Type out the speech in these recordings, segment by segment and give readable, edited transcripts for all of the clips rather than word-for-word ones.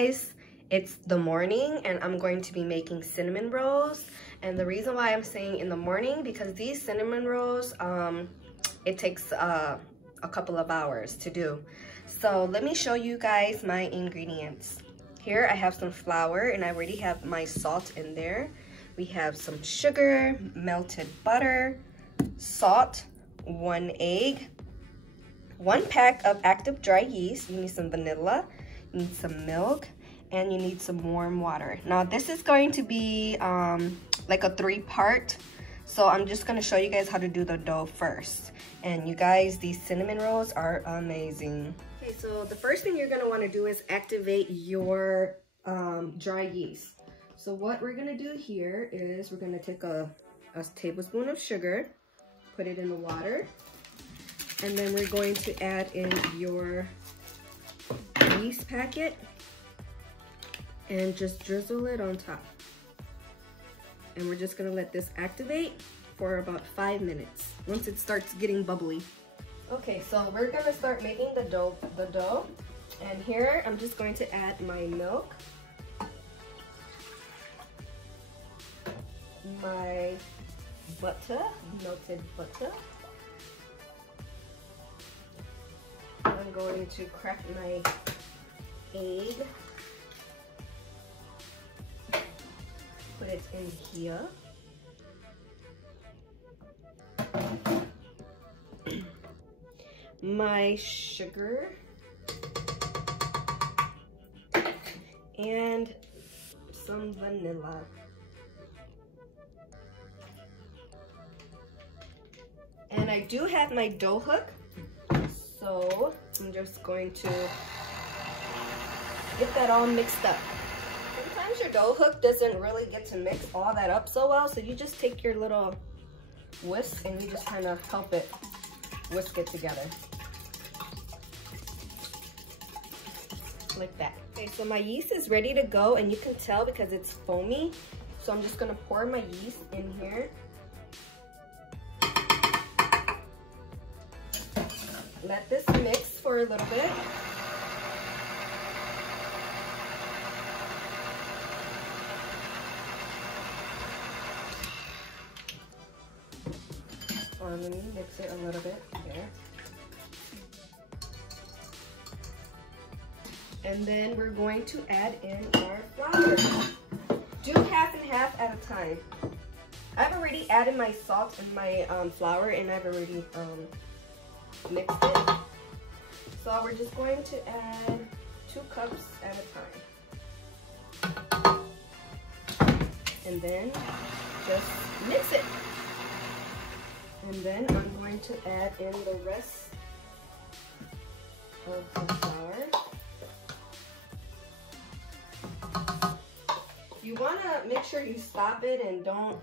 guys, it's the morning and I'm going to be making cinnamon rolls. And the reason why I'm saying in the morning, because these cinnamon rolls, it takes a couple of hours to do. So let me show you guys my ingredients. Here I have some flour and I already have my salt in there. We have some sugar, melted butter, salt, 1 egg, 1 pack of active dry yeast. You need some vanilla, you need some milk, and you need some warm water. Now this is going to be like a 3-part. So I'm just gonna show you guys how to do the dough first. And you guys, these cinnamon rolls are amazing. Okay, so the first thing you're gonna wanna do is activate your dry yeast. So what we're gonna do here is we're gonna take a tablespoon of sugar, put it in the water, and then we're going to add in your yeast packet and just drizzle it on top. And we're just gonna let this activate for about 5 minutes once it starts getting bubbly. Okay, so we're gonna start making the dough. And here I'm just going to add my milk, my butter, melted butter. I'm going to crack my egg. Put it in here. My sugar and some vanilla. And I do have my dough hook, so I'm just going to get that all mixed up. Sometimes your dough hook doesn't really get to mix all that up so well, so you just take your little whisk and you just kind of help it whisk it together. Like that. Okay, so my yeast is ready to go, and you can tell because it's foamy. So I'm just gonna pour my yeast in here. Let this mix for a little bit. Let me mix it a little bit there. And then we're going to add in our flour. Do half and half at a time. I've already added my salt and my flour, and I've already mixed it. So we're just going to add 2 cups at a time. And then just mix it. And then I'm going to add in the rest of the flour. You want to make sure you stop it and don't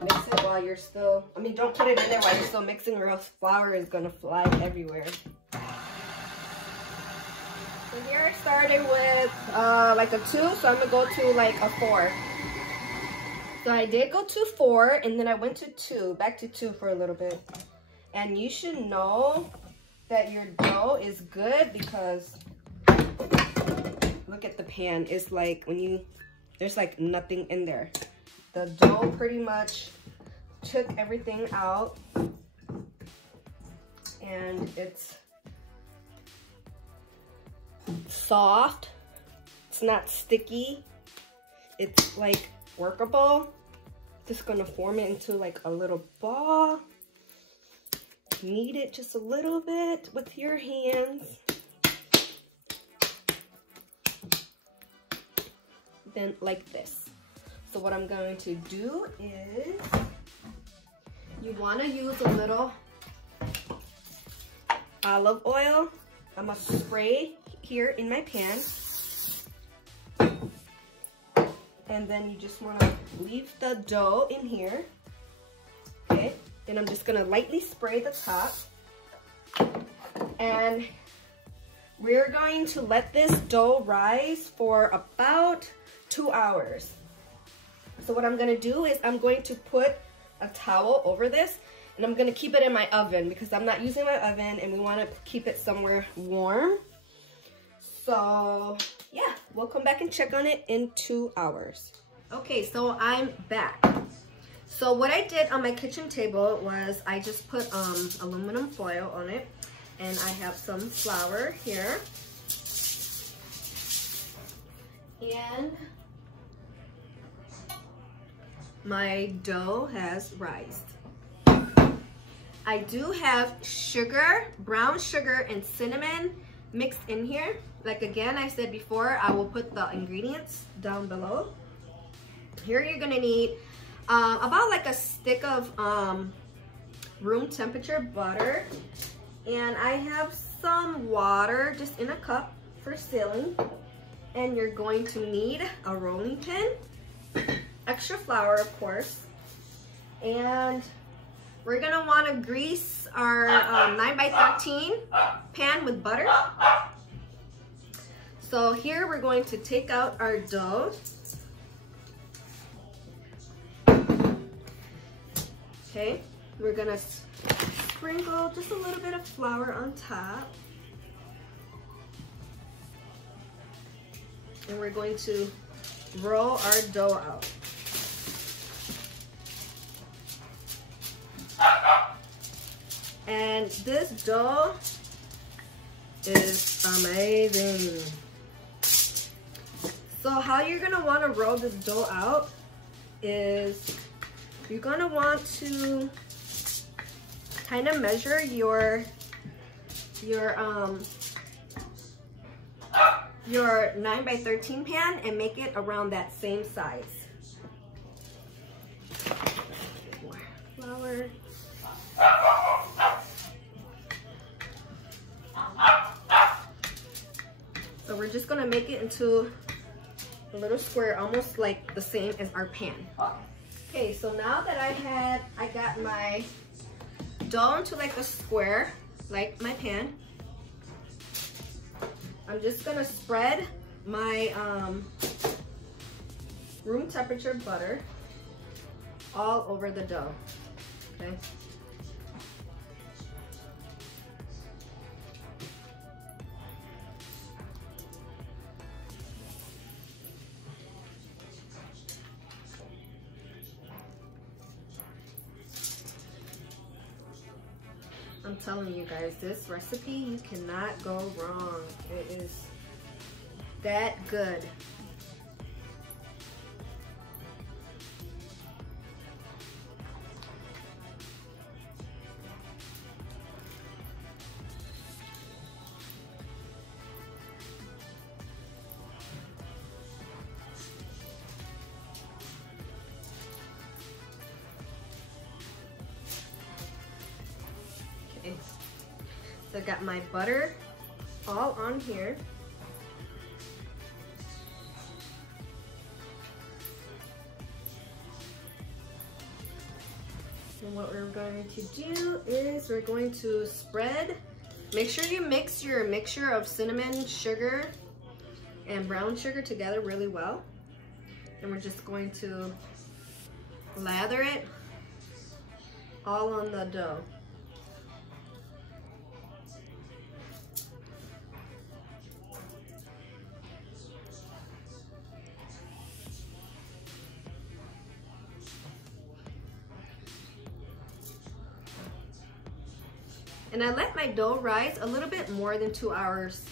mix it while you're still, don't put it in there while you're still mixing, or else flour is going to fly everywhere. So here I started with like a 2, so I'm going to go to like a 4. So I did go to 4, and then I went to 2, back to 2 for a little bit. And you should know that your dough is good because look at the pan. It's like there's like nothing in there. The dough pretty much took everything out, and it's soft. It's not sticky. It's like workable. Just gonna form it into like a little ball. Knead it just a little bit with your hands. Then like this. So what I'm going to do is, you want to use a little olive oil. I'm gonna spray here in my pan. And then you just want to leave the dough in here. Okay, then I'm just going to lightly spray the top. And we're going to let this dough rise for about 2 hours. So what I'm going to do is I'm going to put a towel over this, and I'm going to keep it in my oven because I'm not using my oven and we want to keep it somewhere warm. So yeah, we'll come back and check on it in 2 hours. Okay, so I'm back. So what I did on my kitchen table was I just put aluminum foil on it, and I have some flour here. And my dough has rised. I do have sugar, brown sugar, and cinnamon mixed in here. Like again, I said before, I will put the ingredients down below. Here you're gonna need about like a stick of room temperature butter. And I have some water just in a cup for sealing. And you're going to need a rolling pin, extra flour of course, and we're gonna want to grease our 9x13 pan with butter. So here we're going to take out our dough. Okay, we're gonna sprinkle just a little bit of flour on top. And we're going to roll our dough out. And this dough is amazing. So how you're gonna wanna roll this dough out is you're gonna want to kind of measure your 9x13 pan and make it around that same size. More flour. So we're just gonna make it into a little square, almost like the same as our pan. Okay, so now that I got my dough into like a square, like my pan, I'm just gonna spread my room temperature butter all over the dough, okay? I'm telling you guys, this recipe, you cannot go wrong. It is that good. So I got my butter all on here. And what we're going to do is we're going to spread. Make sure you mix your mixture of cinnamon, sugar, and brown sugar together really well. And we're just going to lather it all on the dough. And I let my dough rise a little bit more than 2 hours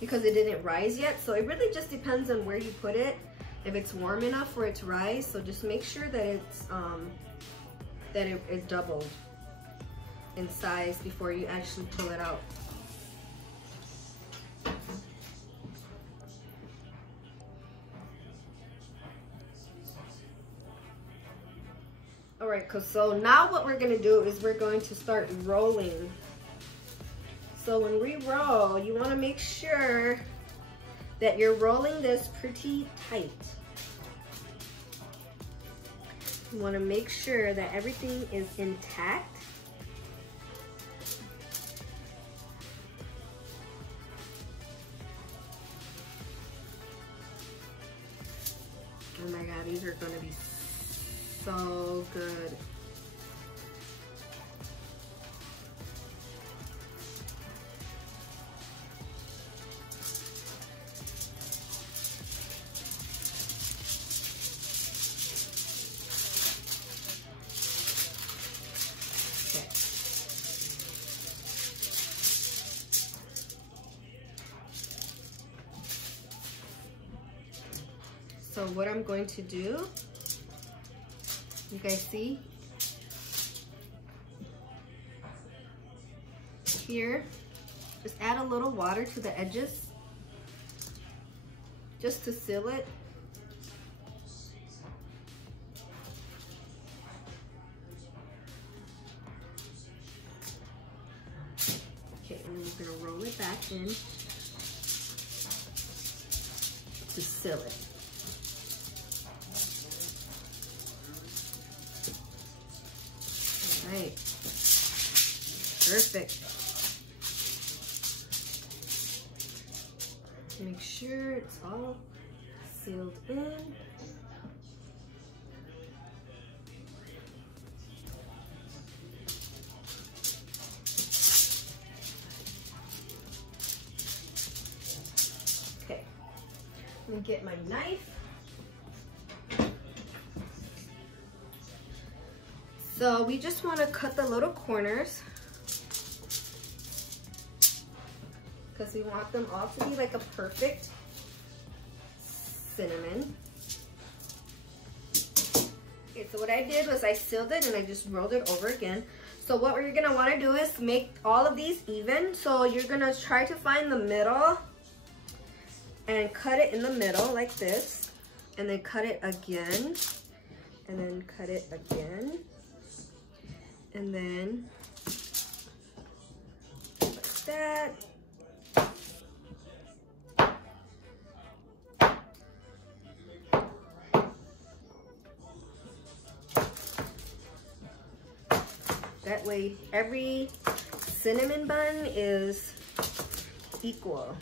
because it didn't rise yet. So it really just depends on where you put it, if it's warm enough for it to rise. So just make sure that it's it doubled in size before you actually pull it out. All right, so now what we're gonna do is we're going to start rolling. So when we roll, you wanna make sure that you're rolling this pretty tight. You wanna make sure that everything is intact. Oh my God, these are gonna be so good. So what I'm going to do, you guys see here, just add a little water to the edges just to seal it. Okay, and then we're gonna roll it back in to seal it. All right, perfect. Make sure it's all sealed in. Okay, let me get my knife. So we just want to cut the little corners because we want them all to be like a perfect cinnamon. Okay, so what I did was I sealed it and I just rolled it over again. So what we're gonna want to do is make all of these even. So you're gonna try to find the middle and cut it in the middle like this, and then cut it again, and then cut it again, and then like that. That way every cinnamon bun is equal.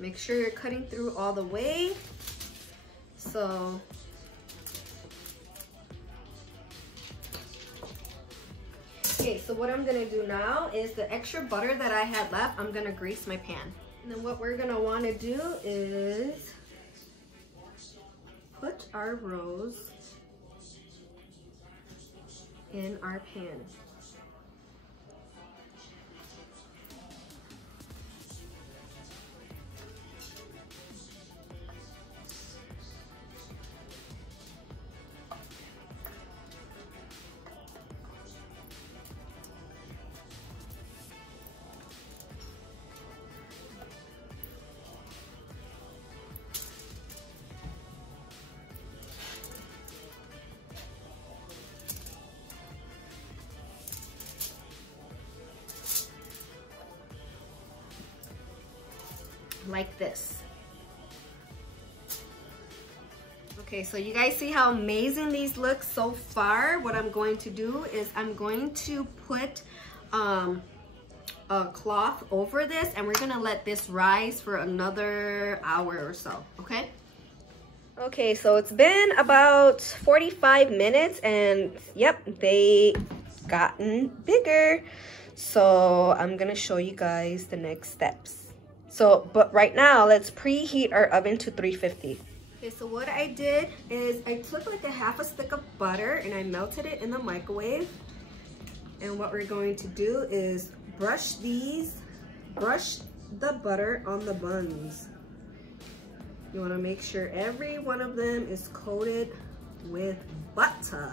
Make sure you're cutting through all the way. So okay, so what I'm gonna do now is the extra butter that I had left, I'm gonna grease my pan. And then what we're gonna wanna do is put our rows in our pan. Like this. Okay, so you guys see how amazing these look so far. What I'm going to do is I'm going to put a cloth over this, and we're gonna let this rise for another hour or so, okay? Okay, so it's been about 45 minutes, and yep, they gotten bigger. So I'm gonna show you guys the next steps. So, but right now, let's preheat our oven to 350. Okay, so what I did is I took like a half a stick of butter and I melted it in the microwave. And what we're going to do is brush the butter on the buns. You want to make sure every one of them is coated with butter.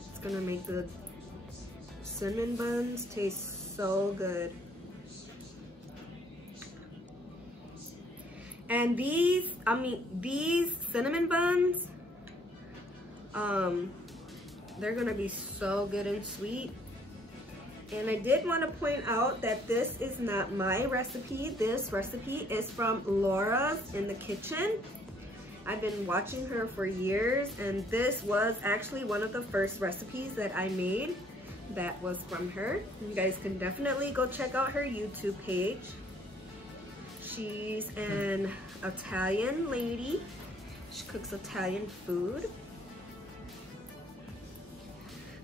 It's gonna make the cinnamon buns taste so good. And these cinnamon buns, they're gonna be so good and sweet. And I did want to point out that this is not my recipe. This recipe is from Laura's in the Kitchen. I've been watching her for years, and this was actually one of the first recipes that I made that was from her. You guys can definitely go check out her YouTube page. She's an Italian lady. She cooks Italian food.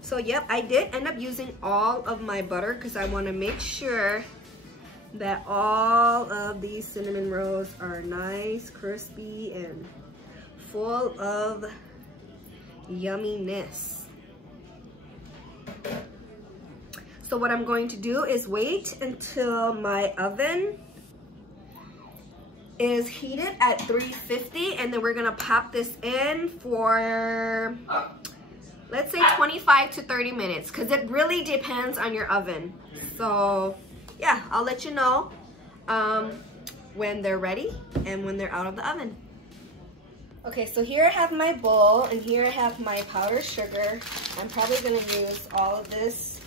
So yep, I did end up using all of my butter because I want to make sure that all of these cinnamon rolls are nice, crispy, and full of yumminess. So what I'm going to do is wait until my oven is heated at 350, and then we're gonna pop this in for, let's say 25 to 30 minutes, because it really depends on your oven. So yeah, I'll let you know when they're ready and when they're out of the oven. Okay, so here I have my bowl, and here I have my powdered sugar. I'm probably gonna use all of this,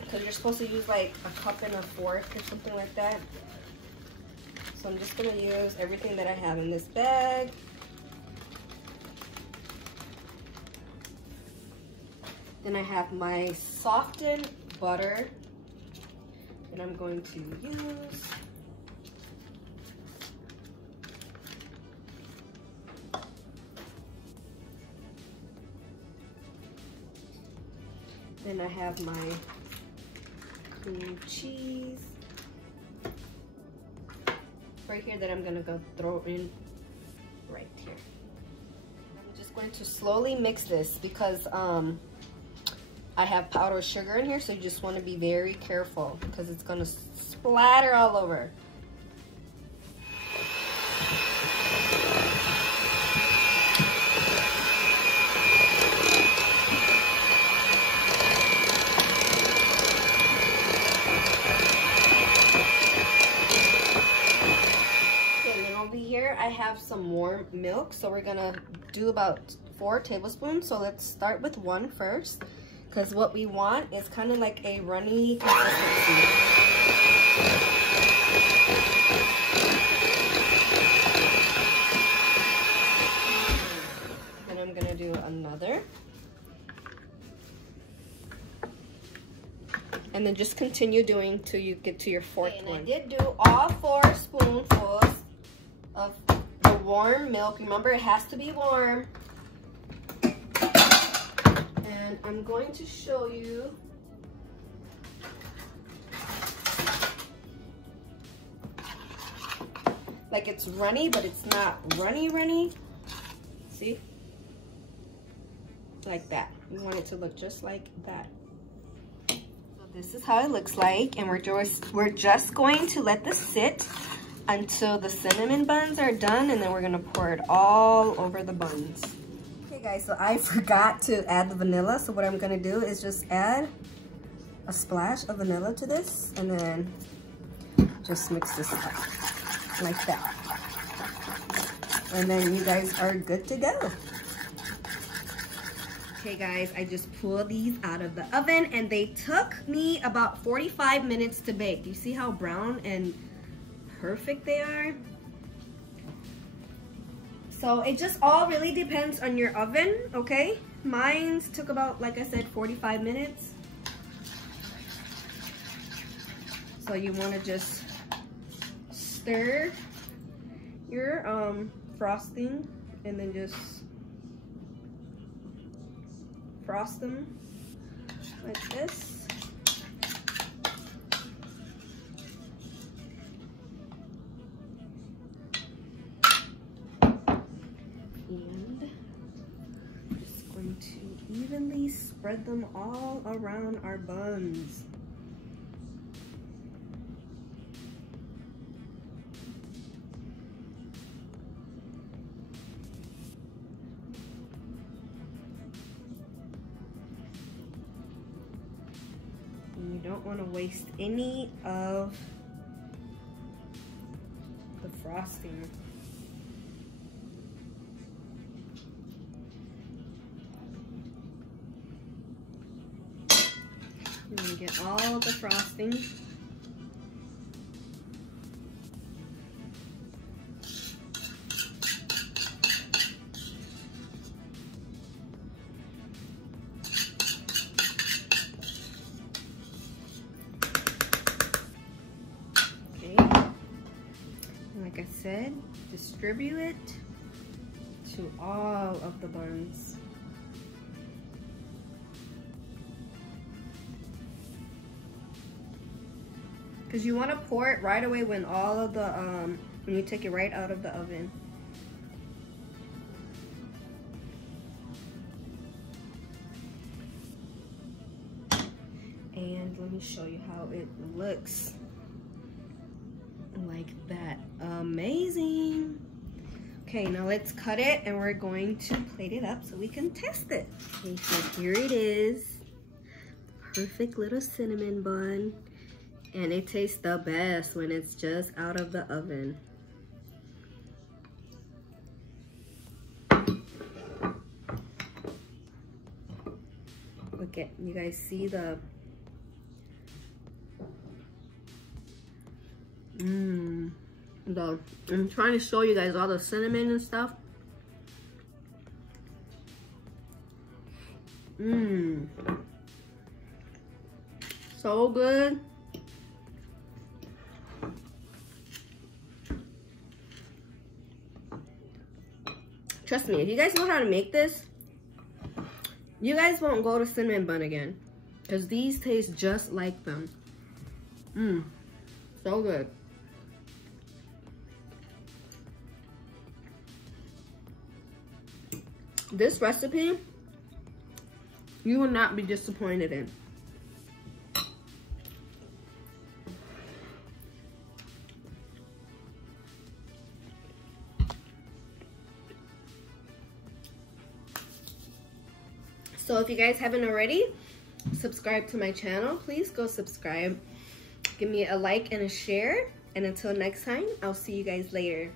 because you're supposed to use like a cup and a fork or something like that. So I'm just gonna use everything that I have in this bag. Then I have my softened butter that I'm going to use. Then I have my cream cheese right here that I'm gonna go throw in right here. I'm just going to slowly mix this because I have powdered sugar in here, so you just want to be very careful because it's gonna splatter all over. I have some warm milk, so we're gonna do about 4 tablespoons. So let's start with 1 first, because what we want is kind of like a runny consistency. Then I'm gonna do another, and then just continue doing till you get to your 4th one. I did do all 4 spoonfuls of the warm milk. Remember, it has to be warm. And I'm going to show you like it's runny, but it's not runny. See? Like that. We want it to look just like that. So this is how it looks like, and we're just going to let this sit until the cinnamon buns are done, and then we're gonna pour it all over the buns. Okay guys, so I forgot to add the vanilla, so what I'm gonna do is just add a splash of vanilla to this, and then just mix this up like that. And then you guys are good to go. Okay guys, I just pulled these out of the oven, and they took me about 45 minutes to bake. Do you see how brown and perfect they are? So it just all really depends on your oven, okay? Mine's took about, like I said, 45 minutes. So you want to just stir your frosting, and then just frost them like this. To evenly spread them all around our buns. And you don't want to waste any of the frosting. And you get all the frosting. Okay. And like I said, distribute it to all of the buns. Because you want to pour it right away when all of the when you take it right out of the oven. me show you how it looks. Like that. Amazing. Okay, now let's cut it and we're going to plate it up so we can test it. Okay, so here it is. Perfect little cinnamon bun. And it tastes the best when it's just out of the oven. Look at, you guys see the I'm trying to show you guys all the cinnamon and stuff. So good. Trust me, if you guys know how to make this, you guys won't go to cinnamon bun again, because these taste just like them. So good. This recipe, you will not be disappointed in. So if you guys haven't already, subscribe to my channel. Please go subscribe. Give me a like and a share. And until next time, I'll see you guys later.